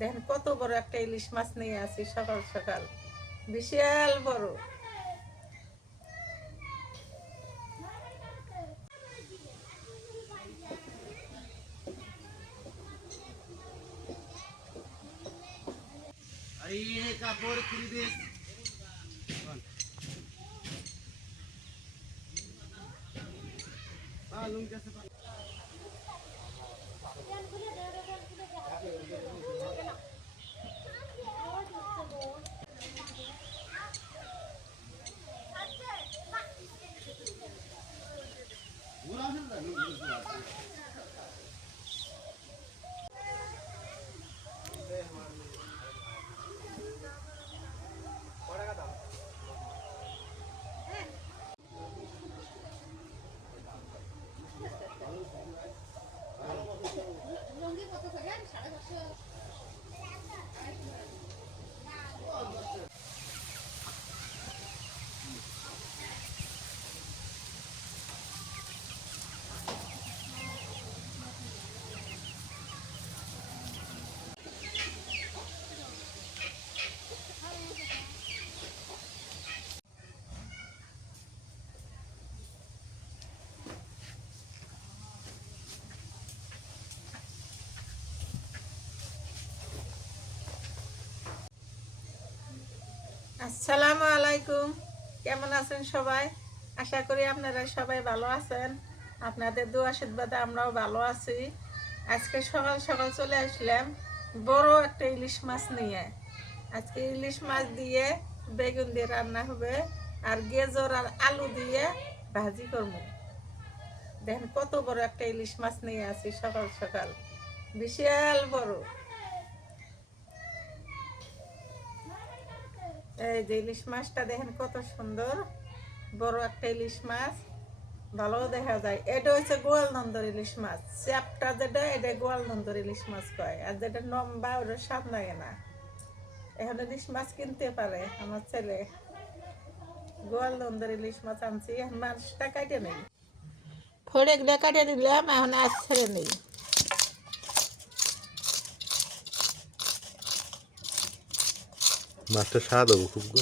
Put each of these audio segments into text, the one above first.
দেখেন কত বড় একটা ইলিশ মাছ নিয়ে আসি সকাল সকাল, বিশাল বড়। কাপড় খুলে দে। আসসালামু আলাইকুম, কেমন আছেন সবাই? আশা করি আপনারা সবাই ভালো আছেন। আপনাদের দোয়া আশীর্বাদে আমরাও ভালো আছি। আজকে সকাল সকাল চলে আসলাম বড় একটা ইলিশ মাছ নিয়ে। আজকে ইলিশ মাছ দিয়ে বেগুন দিয়ে রান্না হবে, আর গাজর আর আলু দিয়ে ভাজি করব। দেখেন কত বড় একটা ইলিশ মাছ নিয়ে আসি সকাল সকাল, বিশাল বড়। এই যে ইলিশ মাছটা দেখেন কত সুন্দর, বড় একটা ইলিশ মাছ, ভালো দেখা যায়। এটা হচ্ছে গোয়ালনন্দর ইলিশ মাছ, চ্যাপটা যেটা এটা গোয়ালনন্দর ইলিশ মাছ কয়, আর যেটা লম্বা ওটা স্বাদ লাগে না। এখন ইলিশ মাছ কিনতে পারে আমার ছেলে, গোয়ালনন্দর ইলিশ মাছ আনছি। এখন মাছটা কাটে নেই, ফড়ে গিয়ে কাটে দিলাম, এখন আজ ছেড়ে নেই। মাছটা স্বাদ হবে খুব গো।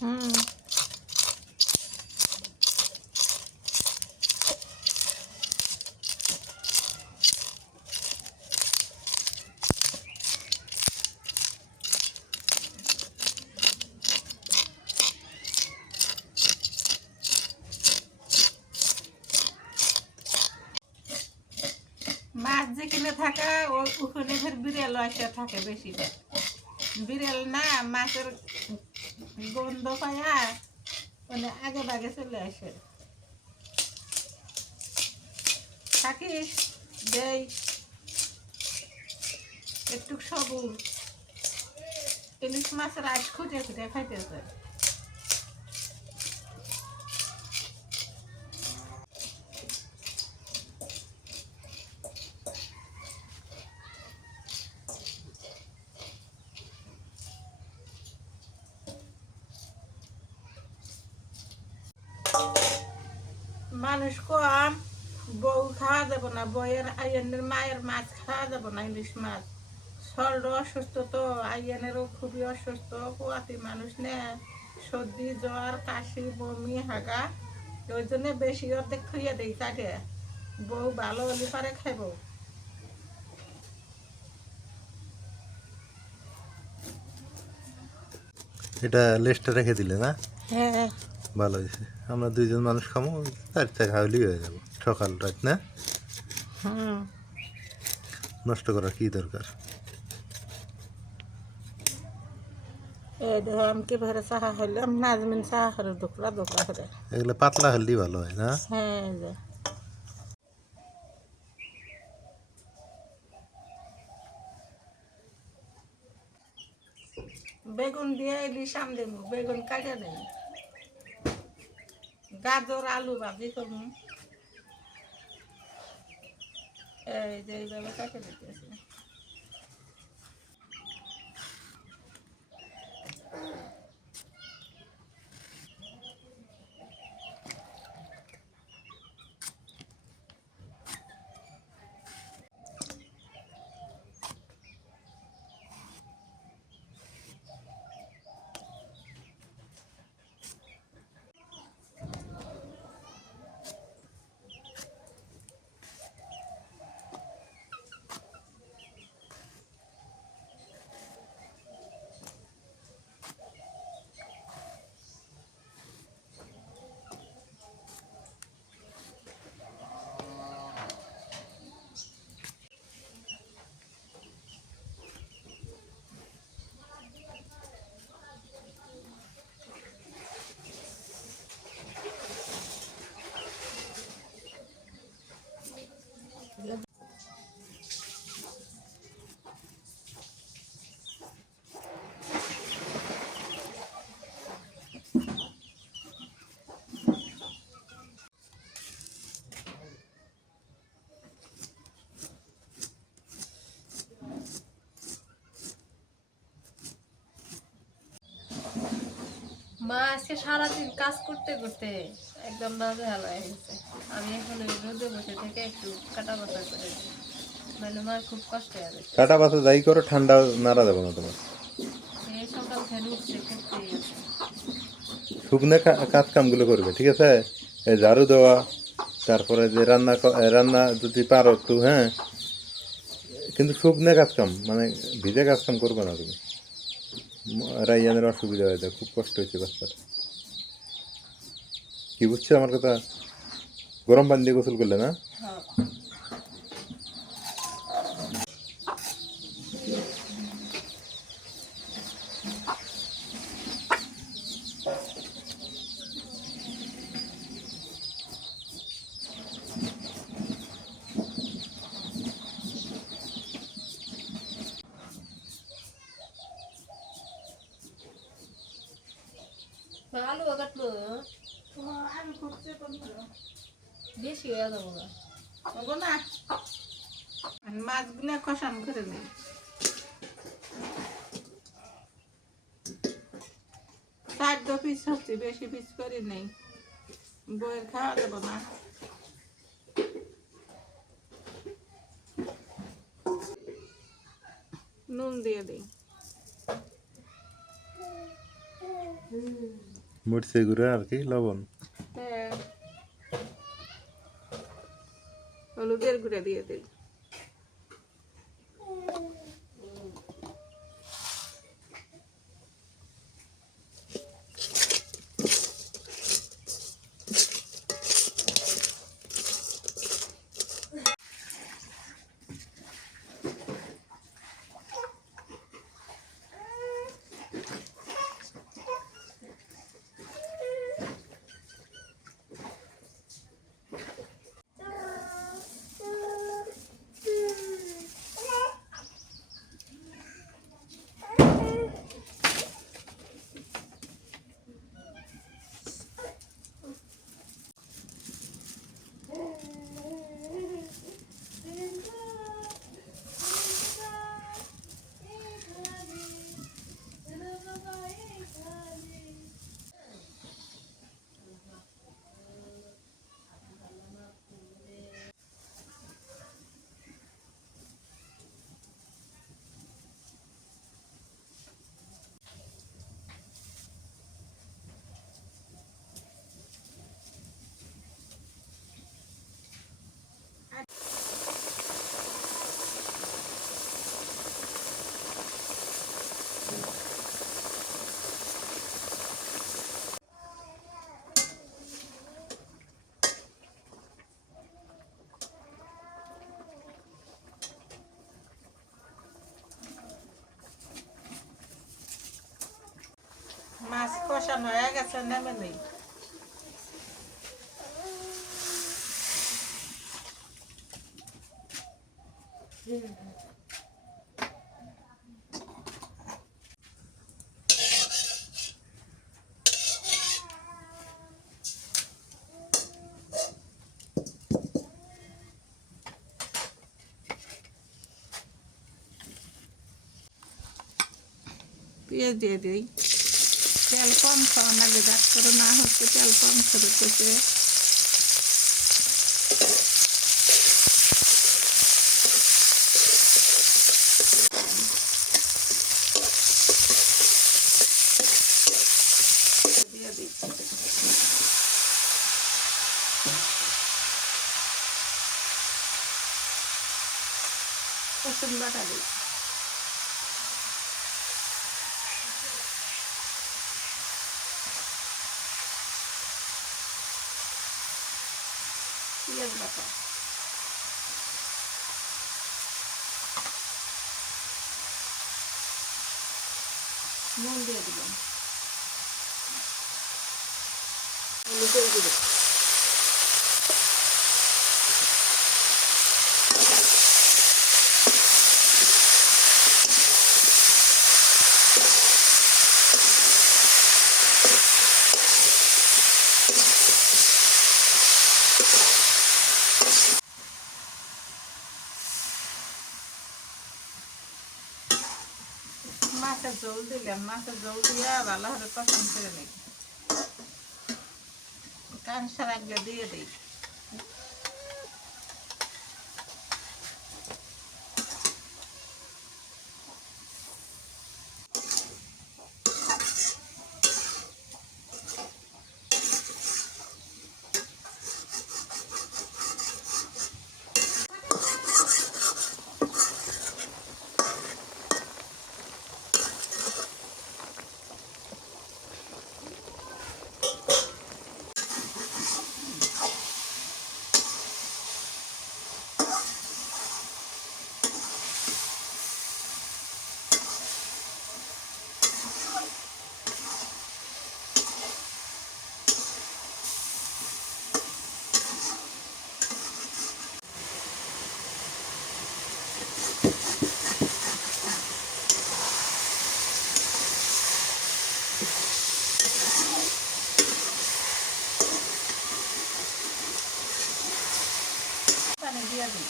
হুম, মাছ যেখানে থাকা ওখানে ফের বিড়াল আসে থাকে বেশি। বিড়াল না মাছের গন্ধ পায়া মানে আগে ভাগে চলে আসে। থাকিস দেই একটু সবুজ ইলিশ মাছের আঁশ খুঁজে খুঁজে খাইতেছে। মানুষ কম, বউ খাওয়া যাবো না, বইয়ের আইয়ানের মায়ের মাছ খাওয়া যাবো না, ইলিশ মাছ। শরীর অসুস্থ তো, আইয়ানেরও খুবই অসুস্থ, পোয়াতি মানুষ নে, সর্দি জ্বর কাশি বমি হাগা, ওই জন্য বেশি অর্ধেক খুঁয়ে দেই কাটে। বউ ভালো হলে পারে খাইব। এটা লেজটা রেখে দিলে না? হ্যাঁ, ভালো হয়েছে। আমরা দুইজন মানুষ খামো, চারটা খাওয়ালেই হয়ে যাবো সকাল রাত না। হুম। নষ্ট করার কি দরকার? এই দেখো আমি কি ভাবে চাহা খাইলাম, নাজমিন চাহা খারে দোকরা দোকরা করে। এগুলো পাতলা হলেই ভালো হয় না? হ্যাঁ, এই যে বেগুন দিয়ে ইলিশ আম দেবো, বেগুন কাটে নেই, গাজর আলু ভাজি করবো। এই যে এইভাবে কাটে দিতেছি। মা আজকে সারাদিন কাজ করতে করতে একদম বাজে হাল হয়ে গেছে। আমি এখন ওই রোদে বসে থেকে একটু কাটা বাছা করে দিই, মানে মার খুব কষ্ট হয়ে যাচ্ছে। কাটা বাসা যাই করো, ঠান্ডা নাড়া দেবো না তোমার। এই সকাল থেকে উঠছে করতেই আছে। শুকনো কাজ কামগুলো করবে, ঠিক আছে? এই ঝাড়ু দেওয়া, তারপরে যে রান্না যদি পারো একটু, হ্যাঁ, কিন্তু শুকনো কাজ কাম, মানে ভিজে কাজ কাম করবে না তুমি। রাইয়ানের অসুবিধা হয়ে যায়, খুব কষ্ট হয়েছে বাচ্চার। কি বুঝছো আমার কথা? গরম পানি দিয়ে গোসল করলে না? হ্যাঁ, আলু কাটলো আমি খুঁজছে বন্ধু বেশি হয়ে যাবো না। হবো না। আমি মাছগুলো কষান করে নিই। চার পিস হচ্ছে, বেশি পিস করি নেই, বইয়ের খাওয়া যাবো না। নুন দিয়ে দিই, মরিচের গুঁড়া আর কি, লবণ। হ্যাঁ, হলুদের গুঁড়া দিয়ে দিই। মাছ কষানো হয়ে গেছে, নেমে নেই। পেঁয়াজ দিয়ে দিই। তেল কম খাওয়া লাগে, ডাক করে না হচ্ছে তেল কম খেতে। দিয়ে দিই রসুন বাটা দিই। পেঁয়াজ বাটা, নুন দিয়ে দিলাম, হলুদের গুঁড়ো, মাছের ঝোল দিলাম। মাছের ঝোল দিয়ে ভালো করে কষান করে নিই। আনসার আগে দিয়ে দিই। পানি দিয়ে দিই।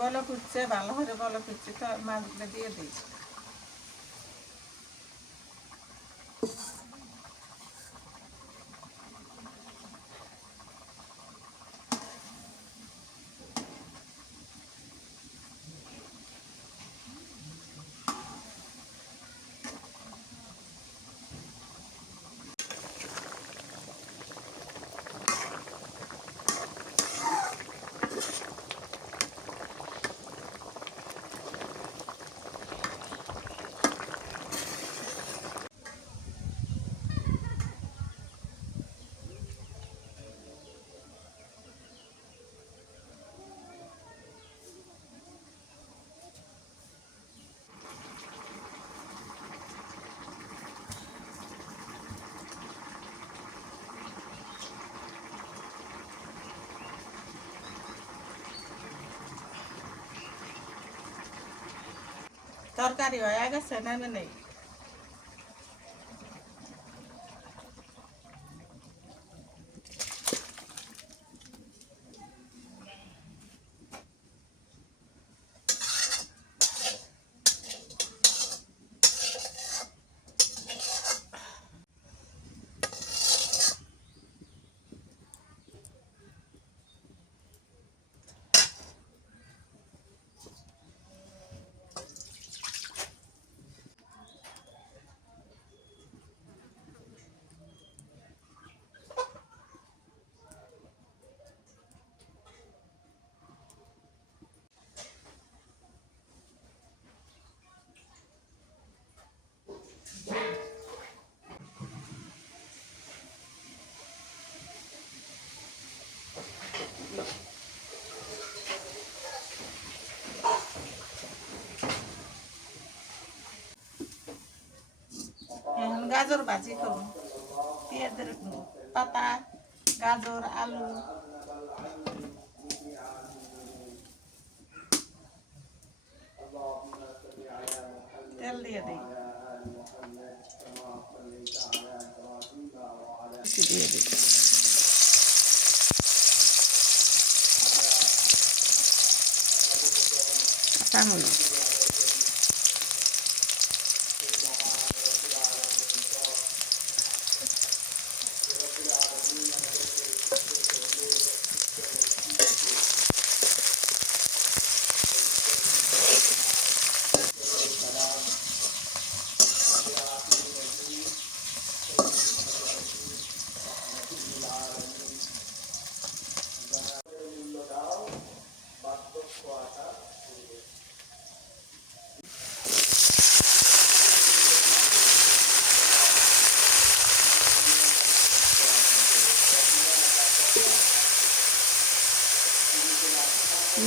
বলক উঠছে, ভালো করে বলক উঠছে, তো মাছগুলো দিয়ে দিই। তরকারি হয়ে গেছে, নামে নেই। এখন গাজর ভাজি করুন, পেঁয়াজের পাতা, গাজর, আলু, তেল দিয়ে দিই, দিয়ে দিই। কাঁচামরিচ,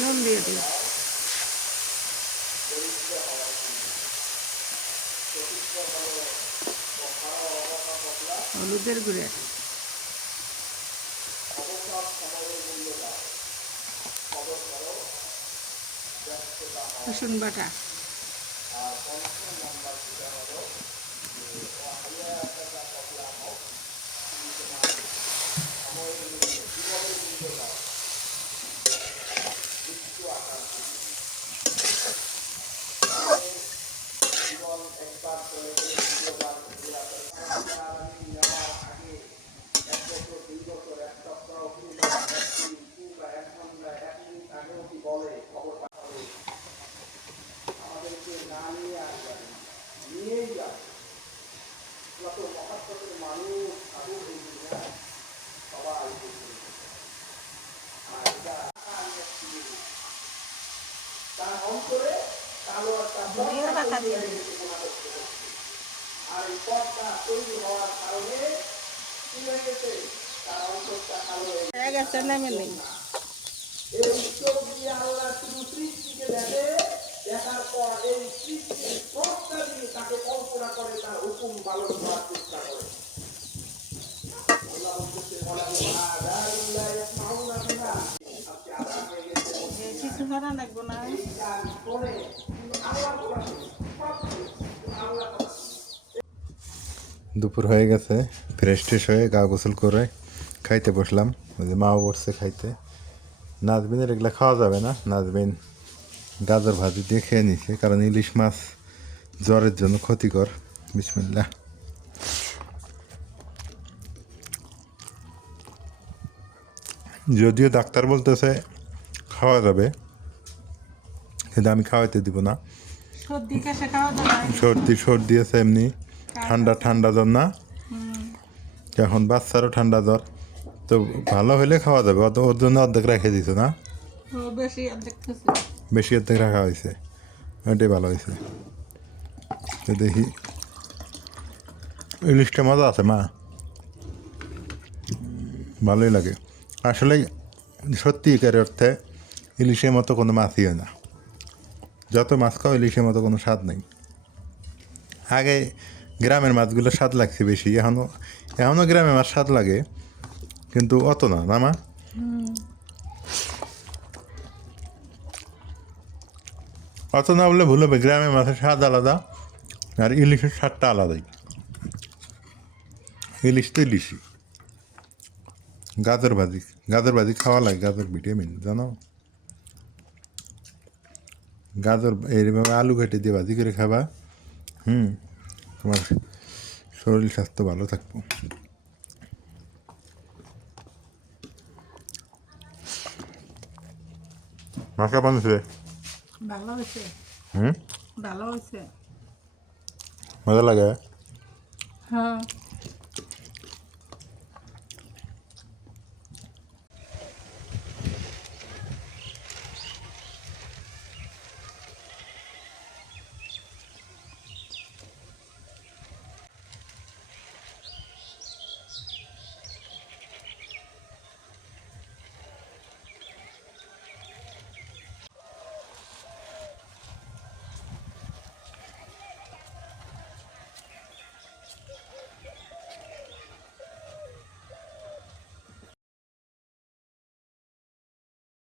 নুন দিয়ে দিই, হলুদের গুঁড়া, রসুন বাটা। ধনিয়ার পাতা দিয়ে দিই। হয়ে গেছে, নেমে নিই। কিছু করা লাগবো না। দুপুর হয়ে গেছে, ফ্রেশ ট্রেশ হয়ে গা গোসল করে খাইতে বসলাম। ওই যে মাও বসছে খাইতে। নাজবিনের এগুলা খাওয়া যাবে না, নাজবিন গাজর ভাজি দিয়ে খেয়ে নিছে, কারণ ইলিশ মাছ জ্বরের জন্য ক্ষতিকর। বিসমিল্লাহ। যদিও ডাক্তার বলতেছে খাওয়া যাবে, কিন্তু আমি খাওয়াইতে দিব না। সর্দি কাশে খাওয়া যাবে। সর্দি আছে এমনি, ঠান্ডা জ্বর না, এখন বাচ্চারও ঠান্ডা জ্বর, তো ভালো হলে খাওয়া যাবে। ওর জন্য অর্ধেক রেখে দিত না, বেশি দেখতেছি। বেশি অর্ধেক রাখা হয়েছে, ওইটাই ভালো হয়েছে। তো দেখি, ইলিশটা মজা আছে মা, ভালোই লাগে আসলে। সত্যিকার অর্থে ইলিশের মতো কোনো মাছই হয় না। যত মাছ খাও ইলিশের মতো কোনো স্বাদ নেই। আগে গ্রামের মাছগুলো স্বাদ লাগছে বেশি, এখনও গ্রামের মাছ স্বাদ লাগে, কিন্তু অত না, না মা? অত না বললে ভুল হবে, গ্রামের মাছের স্বাদ আলাদা আর ইলিশের স্বাদটা আলাদাই। ইলিশ তো ইলিশই। গাজর ভাজি খাওয়া লাগে, গাজর ভিটামিন জানো। গাজর এইভাবে আলু কেটে দিয়ে ভাজি করে খাবা, তোমার শরীর স্বাস্থ্য ভালো থাকবো। মাছ বানিয়েছে, ভালো হয়েছে। ভালো হয়েছে। মজা লাগে। হ্যাঁ।